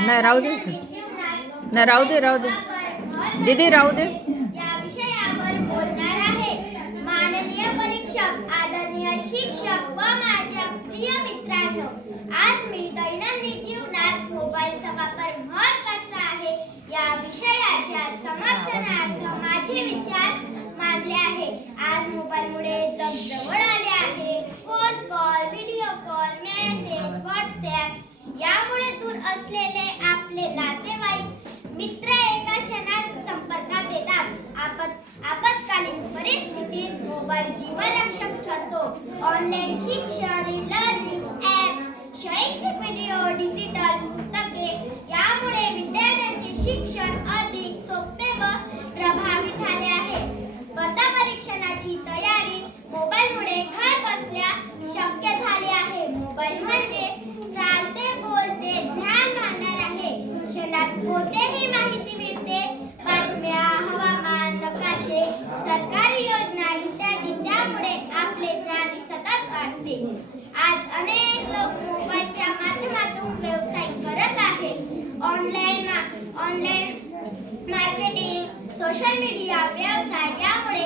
नाही राहू दे सर. नाही राहू दे राहू दे. दीदी राहू दे. शिक्षक व माझ्या प्रिय मित्रांनो. आज मी दैनंदिन जीवनरक्षक ठरतो ऑनलाईन शिक्षण लर्निंग ॲप्स शैक्षणिक व्हिडिओ डिजिटल पुस्तके यामुळे विद्यार्थ्यांचे शिक्षण अधिक सोपे व प्रभावी झाले आहे. स्पर्धा परीक्षणाची तयारी मोबाईलमुळे घर बसल्या सतत वाढते आज अनेक लोक मोबाईलच्या माध्यमातून व्यवसाय करत आहेत online online marketing social media व्यवसाय यामुळे